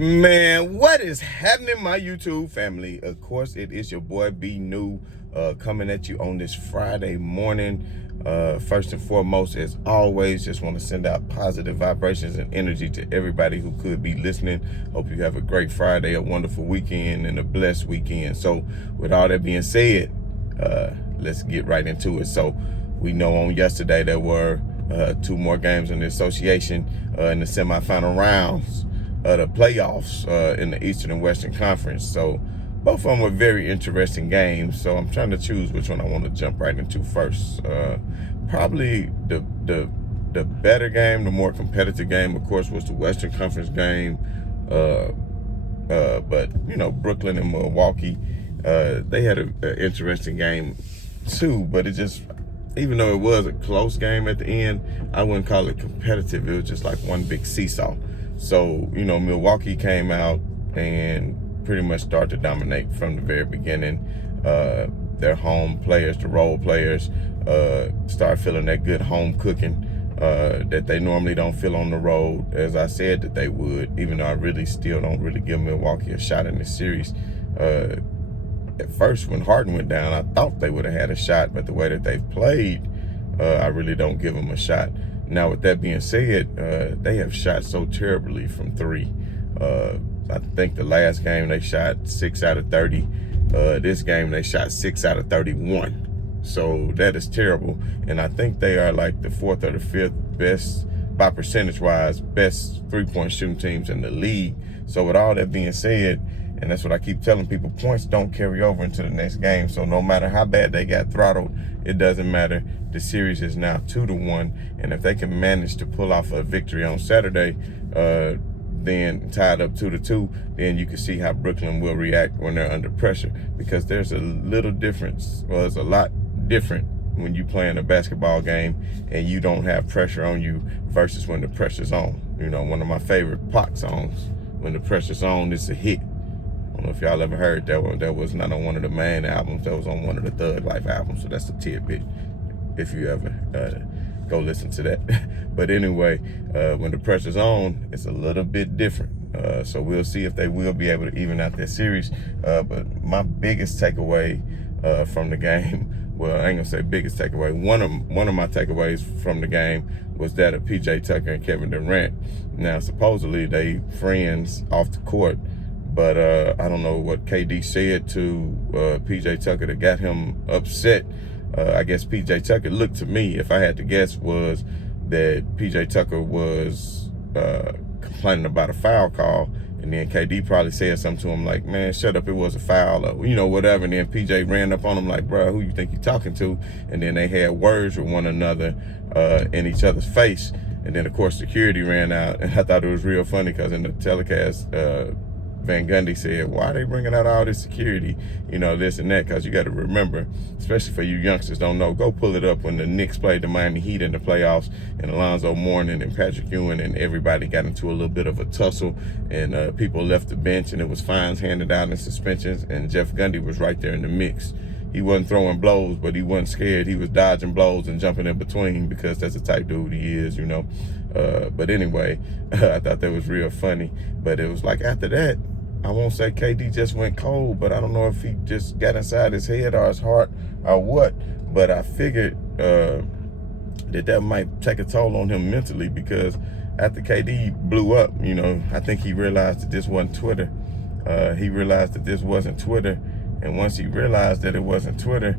Man, what is happening, my YouTube family? Of course, it is your boy B New coming at you on this Friday morning. First and foremost, as always, just want to send out positive vibrations and energy to everybody who could be listening. Hope you have a great Friday, a wonderful weekend, and a blessed weekend. So with all that being said, let's get right into it. So we know on yesterday there were two more games in the association in the semifinal rounds of the playoffs in the Eastern and Western Conference. So both of them were very interesting games. So I'm trying to choose which one I want to jump right into first. Probably the better game, the more competitive game, of course, was the Western Conference game. But you know, Brooklyn and Milwaukee, they had an interesting game too. But it just, even though it was a close game at the end, I wouldn't call it competitive. It was just like one big seesaw. So, you know, Milwaukee came out and pretty much started to dominate from the very beginning. Their home players, the role players, start feeling that good home cooking that they normally don't feel on the road, as I said that they would, even though I really still don't really give Milwaukee a shot in this series. At first, when Harden went down, I thought they would have had a shot, but the way that they've played, I really don't give them a shot. Now, with that being said, they have shot so terribly from three. I think the last game they shot 6 out of 30. This game they shot 6 out of 31. So that is terrible. And I think they are like the 4th or the 5th best, by percentage-wise, best three-point shooting teams in the league. So with all that being said, and that's what I keep telling people, points don't carry over into the next game. So no matter how bad they got throttled, it doesn't matter. The series is now 2-1. And if they can manage to pull off a victory on Saturday, then tied up 2-2, then you can see how Brooklyn will react when they're under pressure. Because there's a little difference, well, it's a lot different when you play in a basketball game and you don't have pressure on you versus when the pressure's on. You know, one of my favorite Pac songs, when the pressure's on, it's a hit. I don't know if y'all ever heard that one. That was not on one of the main albums. That was on one of the Thug Life albums. So that's a tidbit if you ever go listen to that. But anyway, when the pressure's on, it's a little bit different. So we'll see if they will be able to even out their series. But my biggest takeaway from the game, well, I ain't gonna say biggest takeaway. One of my takeaways from the game was that of PJ Tucker and Kevin Durant. Now, supposedly they friends off the court. But I don't know what KD said to PJ Tucker that got him upset. I guess PJ Tucker, looked to me, if I had to guess, was that PJ Tucker was complaining about a foul call. And then KD probably said something to him like, man, shut up, it was a foul, or, you know, whatever. And then PJ ran up on him like, bro, who you think you're talking to? And then they had words with one another in each other's face. And then, of course, security ran out. And I thought it was real funny because in the telecast, Van Gundy said, why are they bringing out all this security, you know, this and that? Because you got to remember, especially for you youngsters don't know, go pull it up when the Knicks played the Miami Heat in the playoffs, and Alonzo Mourning and Patrick Ewing and everybody got into a little bit of a tussle, and people left the bench, and it was fines handed out and suspensions, and Jeff Gundy was right there in the mix. He wasn't throwing blows, but he wasn't scared. He was dodging blows and jumping in between because that's the type dude he is, you know. But anyway, I thought that was real funny. But it was like after that, I won't say KD just went cold, but I don't know if he just got inside his head or his heart or what. But I figured that might take a toll on him mentally, because after KD blew up, you know, I think he realized that this wasn't Twitter. He realized that this wasn't Twitter. And once he realized that it wasn't Twitter,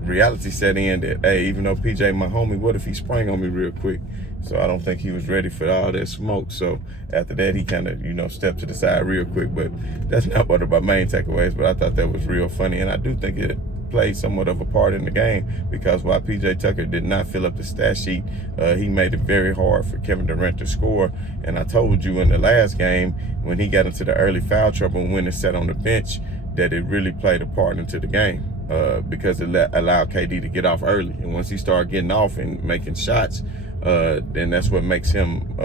reality set in that, hey, even though PJ my homie, what if he sprang on me real quick? So I don't think he was ready for all that smoke. So after that, he kind of, you know, stepped to the side real quick. But that's not one of my main takeaways. But I thought that was real funny. And I do think it played somewhat of a part in the game, because while PJ Tucker did not fill up the stat sheet, he made it very hard for Kevin Durant to score. And I told you in the last game, when he got into the early foul trouble and when it sat on the bench, that it really played a part into the game. Because it allowed KD to get off early. And once he started getting off and making shots, then that's what makes him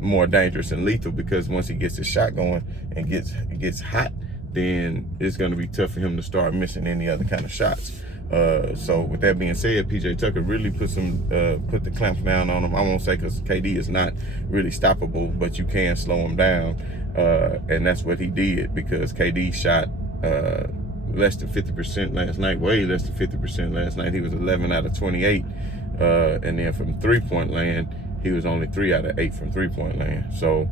more dangerous and lethal, because once he gets his shot going and gets hot, then it's going to be tough for him to start missing any other kind of shots. So with that being said, PJ Tucker really put the clamps down on him. I won't say because KD is not really stoppable, but you can slow him down. And that's what he did, because KD shot less than 50% last night, way less than 50% last night. He was 11 out of 28. And then from three-point land, he was only 3 out of 8 from three-point land. So,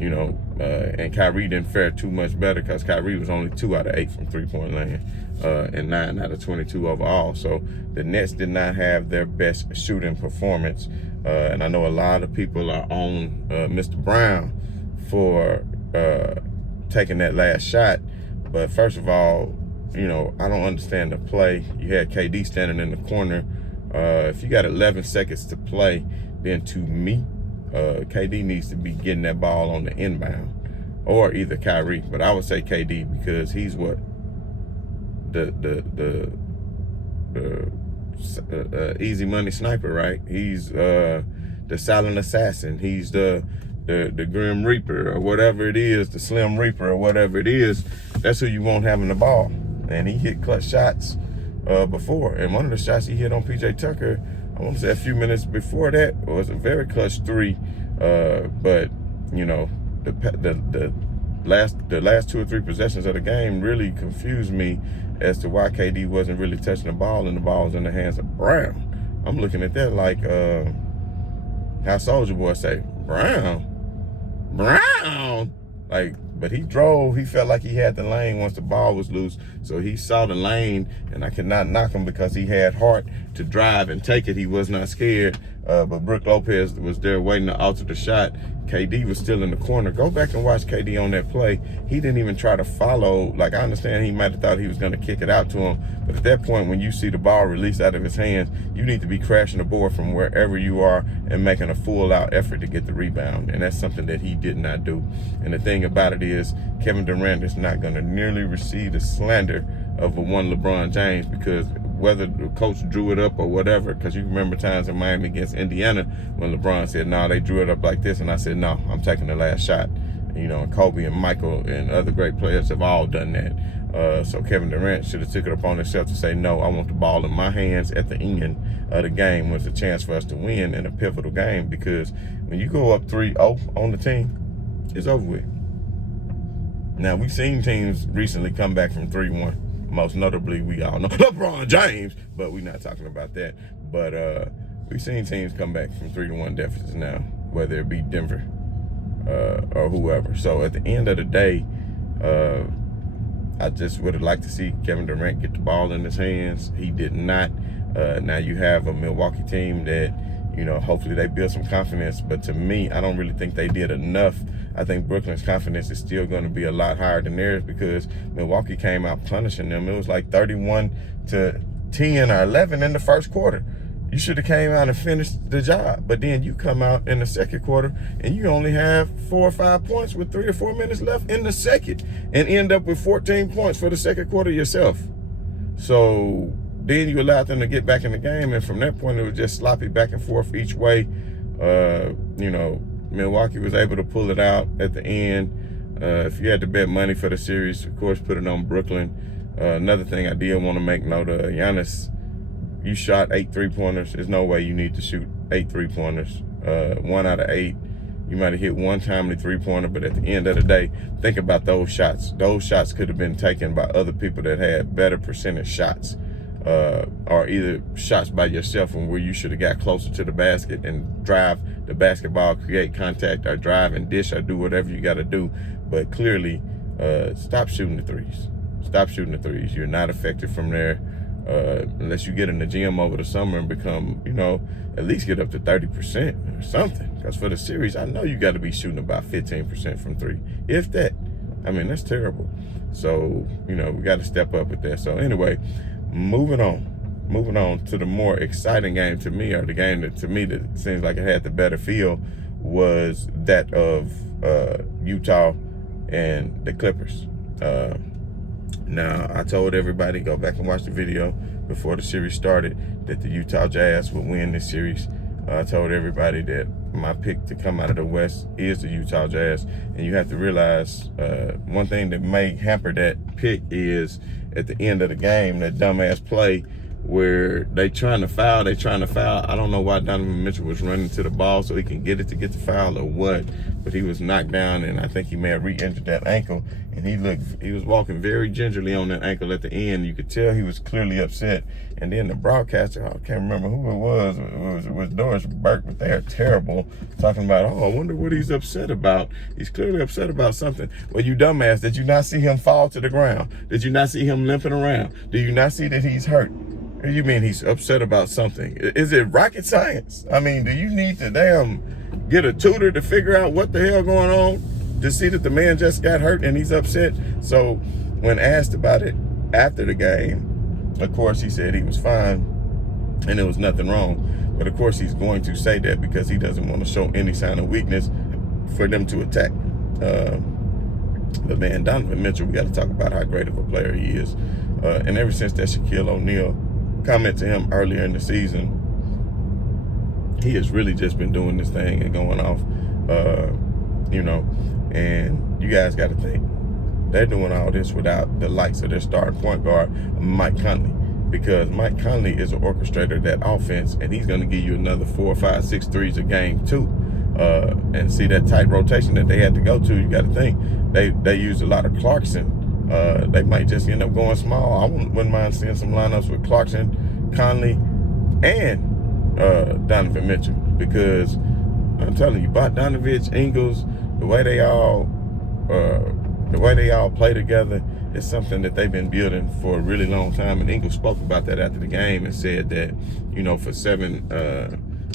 you know, and Kyrie didn't fare too much better, because Kyrie was only 2 out of 8 from three-point land, and 9 out of 22 overall. So the Nets did not have their best shooting performance. And I know a lot of people are on Mr. Brown for taking that last shot. But first of all, you know, I don't understand the play. You had KD standing in the corner. If you got 11 seconds to play, then to me, KD needs to be getting that ball on the inbound, or either Kyrie. But I would say KD, because he's what, the easy money sniper, right? He's the silent assassin. He's the Grim Reaper, or whatever it is, the Slim Reaper, or whatever it is. That's who you want having the ball. And he hit clutch shots before. And one of the shots he hit on PJ Tucker, I want to say a few minutes before that, was a very clutch three. But you know, the last 2 or 3 possessions of the game really confused me as to why KD wasn't really touching the ball, and the ball was in the hands of Brown. I'm looking at that like how Soulja Boy say, Brown. Like, but he drove. He felt like he had the lane once the ball was loose. So he saw the lane, and I could not knock him because he had heart to drive and take it. He was not scared. But Brook Lopez was there waiting to alter the shot. KD was still in the corner. Go back and watch KD on that play. He didn't even try to follow. Like, I understand he might have thought he was going to kick it out to him. But at that point, when you see the ball released out of his hands, you need to be crashing the board from wherever you are and making a full-out effort to get the rebound. And that's something that he did not do. And the thing about it is, Kevin Durant is not going to nearly receive the slander of a one LeBron James, because whether the coach drew it up or whatever, because you remember times in Miami against Indiana when LeBron said, no, they drew it up like this, and I said, no, I'm taking the last shot. You know, and Kobe and Michael and other great players have all done that. So Kevin Durant should have took it upon himself to say, no, I want the ball in my hands at the end of the game, was a chance for us to win in a pivotal game, because when you go up 3-0 on the team, it's over with. Now, we've seen teams recently come back from 3-1. Most notably, we all know LeBron James, but we're not talking about that. But we've seen teams come back from 3-1 deficits now, whether it be Denver or whoever. So at the end of the day, I just would have liked to see Kevin Durant get the ball in his hands. He did not. Now you have a Milwaukee team that, you know, hopefully they build some confidence. But to me, I don't really think they did enough. I think Brooklyn's confidence is still going to be a lot higher than theirs, because Milwaukee came out punishing them. It was like 31-10 or 11 in the first quarter. You should have came out and finished the job. But then you come out in the second quarter and you only have 4 or 5 points with 3 or 4 minutes left in the second, and end up with 14 points for the second quarter yourself. So then you allowed them to get back in the game, and from that point it was just sloppy back and forth each way. You know, Milwaukee was able to pull it out at the end. If you had to bet money for the series, of course, put it on Brooklyn. Another thing I did want to make note of, Giannis, you shot 8 3-pointers. There's no way you need to shoot 8 3-pointers. 1 out of 8. You might have hit one timely 3-pointer, but at the end of the day, think about those shots. Those shots could have been taken by other people that had better percentage shots. Or either shots by yourself, and where you should have got closer to the basket and drive the basketball, create contact, or drive and dish, or do whatever you got to do. But clearly, stop shooting the threes. Stop shooting the threes. You're not effective from there, unless you get in the gym over the summer and become, you know, at least get up to 30% or something. Because for the series, I know you got to be shooting about 15% from 3, if that. I mean, that's terrible. So, you know, we got to step up with that. So anyway, moving on to the more exciting game to me, or the game that to me that seems like it had the better feel, was that of Utah and the Clippers. Now, I told everybody, go back and watch the video before the series started, that the Utah Jazz would win this series. I told everybody that my pick to come out of the West is the Utah Jazz. And you have to realize one thing that may hamper that pick is, at the end of the game, that dumbass play where they trying to foul. I don't know why Donavan Mitchell was running to the ball so he can get the foul or what, but he was knocked down, and I think he may have re-injured that ankle. And he was walking very gingerly on that ankle at the end. You could tell he was clearly upset. And then the broadcaster, I can't remember who it was Doris Burke, but they're terrible, talking about, oh, I wonder what he's upset about. He's clearly upset about something. Well, you dumbass, did you not see him fall to the ground? Did you not see him limping around? Do you not see that he's hurt? What do you mean he's upset about something? Is it rocket science? I mean, do you need to get a tutor to figure out what the hell going on to see that the man just got hurt and he's upset? So when asked about it after the game, of course, he said he was fine and there was nothing wrong. But of course, he's going to say that because he doesn't want to show any sign of weakness for them to attack. But man, Donovan Mitchell, we got to talk about how great of a player he is. And ever since that Shaquille O'Neal comment to him earlier in the season, he has really just been doing this thing and going off, and you guys got to think, they're doing all this without the likes of their starting point guard, Mike Conley, because Mike Conley is an orchestrator of that offense, and he's going to give you another 4, 5, 6 threes a game too. And see that tight rotation that they had to go to, you got to think, they used a lot of Clarkson. They might just end up going small. I wouldn't mind seeing some lineups with Clarkson, Conley, and Donovan Mitchell, because I'm telling you, Bogdanovich, Ingles, the way they all play together is something that they've been building for a really long time. And Ingles spoke about that after the game and said that,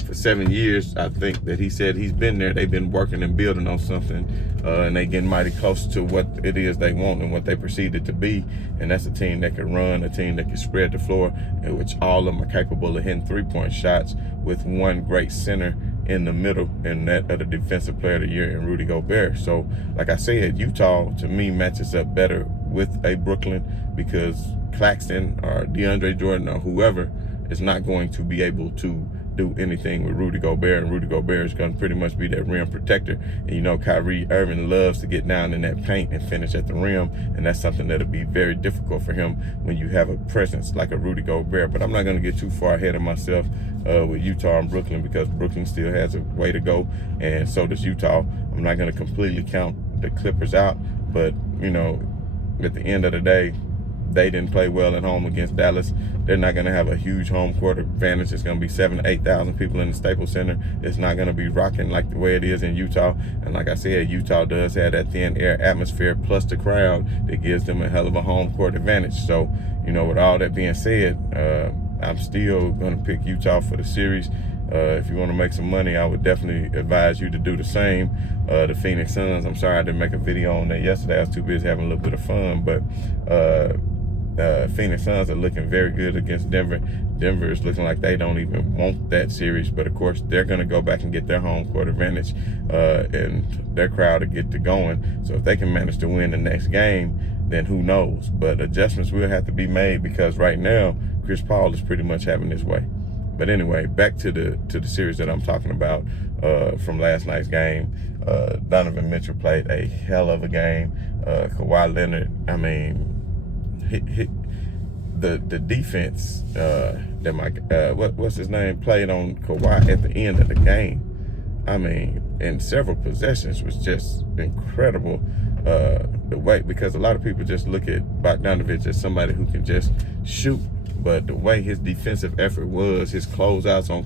for 7 years, I think that he said he's been there. They've been working and building on something, and they getting mighty close to what it is they want and what they perceive it to be. And that's a team that can run, a team that can spread the floor, in which all of them are capable of hitting three-point shots with one great center in the middle, and that of the defensive player of the year in Rudy Gobert. So, like I said, Utah, to me, matches up better with a Brooklyn, because Claxton or DeAndre Jordan or whoever is not going to be able to do anything with Rudy Gobert, and Rudy Gobert is going to pretty much be that rim protector. And Kyrie Irving loves to get down in that paint and finish at the rim, and that's something that'll be very difficult for him when you have a presence like a Rudy Gobert. But I'm not going to get too far ahead of myself with Utah and Brooklyn, because Brooklyn still has a way to go, and so does Utah. I'm not going to completely count the Clippers out, but at the end of the day, they didn't play well at home against Dallas. They're not going to have a huge home court advantage. It's going to be 7,000 to 8,000 people in the Staples Center. It's not going to be rocking like the way it is in Utah. And like I said, Utah does have that thin air atmosphere plus the crowd that gives them a hell of a home court advantage. So, with all that being said, I'm still going to pick Utah for the series. If you want to make some money, I would definitely advise you to do the same. The Phoenix Suns, I'm sorry I didn't make a video on that yesterday. I was too busy having a little bit of fun, but Phoenix Suns are looking very good against Denver. Denver is looking like they don't even want that series, but of course they're going to go back and get their home court advantage, and their crowd to get to going. So if they can manage to win the next game, then who knows? But adjustments will have to be made, because right now Chris Paul is pretty much having his way. But anyway, back to the series that I'm talking about from last night's game. Donovan Mitchell played a hell of a game. Kawhi Leonard, the defense that what's his name played on Kawhi at the end of the game, in several possessions was just incredible. The way, because a lot of people just look at Bogdanovich as somebody who can just shoot, but the way his defensive effort was, his closeouts on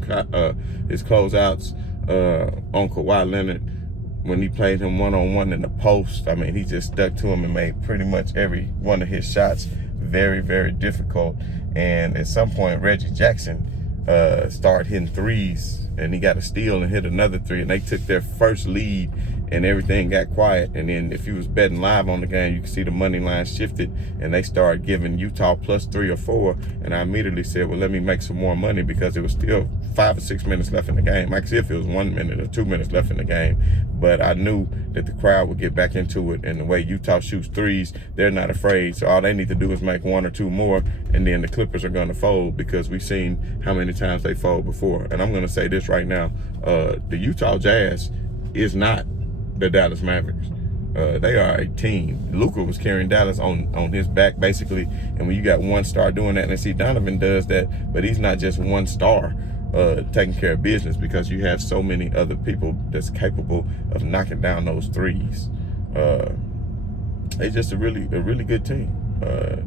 Kawhi Leonard, when he played him one-on-one in the post, he just stuck to him and made pretty much every one of his shots very, very difficult. And at some point, Reggie Jackson started hitting threes, and he got a steal and hit another three, and they took their first lead, and everything got quiet. And then if you was betting live on the game, you could see the money line shifted, and they started giving Utah plus 3 or 4. And I immediately said, well, let me make some more money, because it was still 5 or 6 minutes left in the game. I could see if it was 1 minute or 2 minutes left in the game, but I knew that the crowd would get back into it. And the way Utah shoots threes, they're not afraid. So all they need to do is make 1 or 2 more, and then the Clippers are going to fold, because we've seen how many times they fold before. And I'm going to say this right now, the Utah Jazz is not the Dallas Mavericks. They are a team. Luka was carrying Dallas on his back, basically. And when you got one star doing that, and see Donovan does that, but he's not just one star taking care of business, because you have so many other people that's capable of knocking down those threes. They're just a really good team.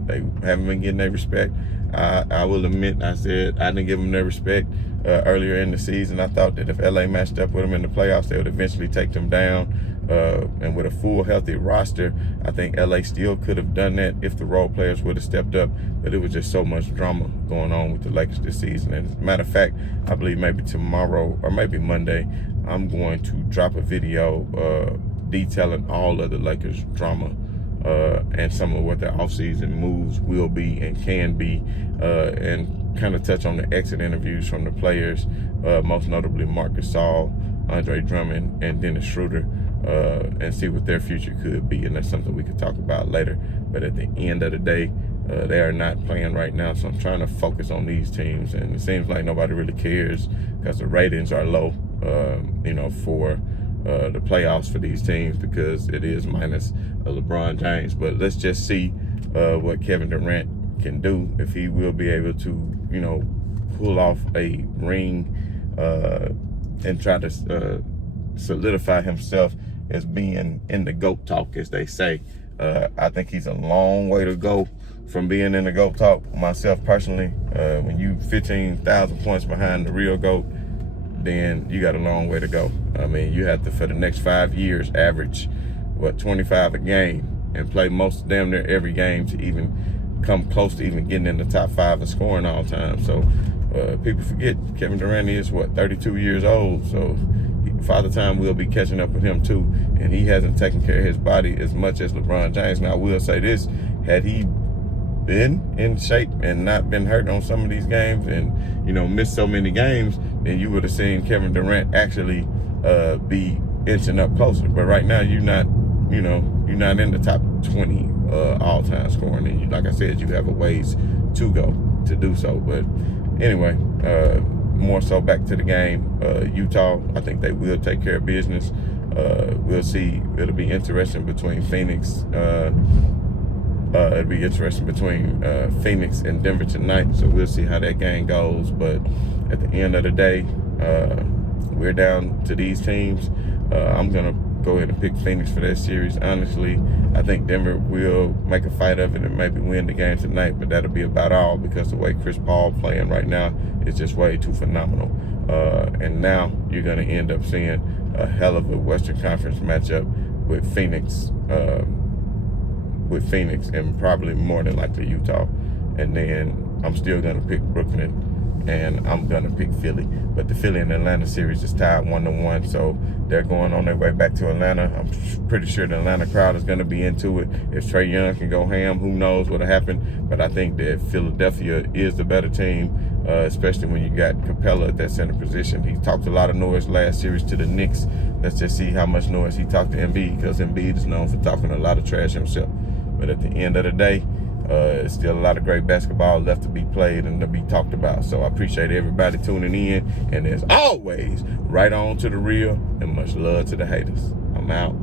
They haven't been getting their respect. I will admit, I said I didn't give them their respect earlier in the season. I thought that if LA matched up with them in the playoffs, they would eventually take them down. And with a full, healthy roster, I think LA still could have done that if the role players would have stepped up. But it was just so much drama going on with the Lakers this season. And as a matter of fact, I believe maybe tomorrow or maybe Monday, I'm going to drop a video detailing all of the Lakers drama and some of what their offseason moves will be and can be, and kind of touch on the exit interviews from the players, most notably Marc Gasol, Andre Drummond, and Dennis Schroeder, and see what their future could be. And that's something we could talk about later. But at the end of the day, they are not playing right now, so I'm trying to focus on these teams. And it seems like nobody really cares because the ratings are low, for the playoffs for these teams, because it is minus LeBron James. But let's just see what Kevin Durant can do, if he will be able to, pull off a ring and try to solidify himself as being in the GOAT talk, as they say. I think he's a long way to go from being in the GOAT talk. Myself personally, when you 15,000 points behind the real GOAT, then you got a long way to go. I mean, you have to, for the next 5 years, average, 25 a game and play most damn near every game to even come close to even getting in the top 5 and scoring all time. So people forget Kevin Durant is, 32 years old. So Father Time will be catching up with him too. And he hasn't taken care of his body as much as LeBron James. Now, I will say this, had he been in shape and not been hurt on some of these games and, missed so many games, then you would have seen Kevin Durant actually be inching up closer. But right now, you're not in the top 20 all-time scoring. And like I said, you have a ways to go to do so. But anyway, more so back to the game. Utah, I think they will take care of business. We'll see. It'll be interesting between Phoenix. It'll be interesting between Phoenix and Denver tonight. So we'll see how that game goes. But at the end of the day, we're down to these teams. I'm going to go ahead and pick Phoenix for that series. Honestly, I think Denver will make a fight of it and maybe win the game tonight, but that'll be about all, because the way Chris Paul playing right now is just way too phenomenal. And now you're going to end up seeing a hell of a Western Conference matchup with Phoenix and probably more than likely Utah. And then I'm still going to pick Brooklyn, and I'm going to pick Philly. But the Philly and Atlanta series is tied 1-1, so they're going on their way back to Atlanta. I'm pretty sure the Atlanta crowd is going to be into it. If Trae Young can go ham, who knows what'll happen. But I think that Philadelphia is the better team, especially when you got Capella at that center position. He talked a lot of noise last series to the Knicks. Let's just see how much noise he talked to Embiid, because Embiid is known for talking a lot of trash himself. But at the end of the day, it's still a lot of great basketball left to be played and to be talked about. So I appreciate everybody tuning in. And as always, right on to the real, and much love to the haters. I'm out.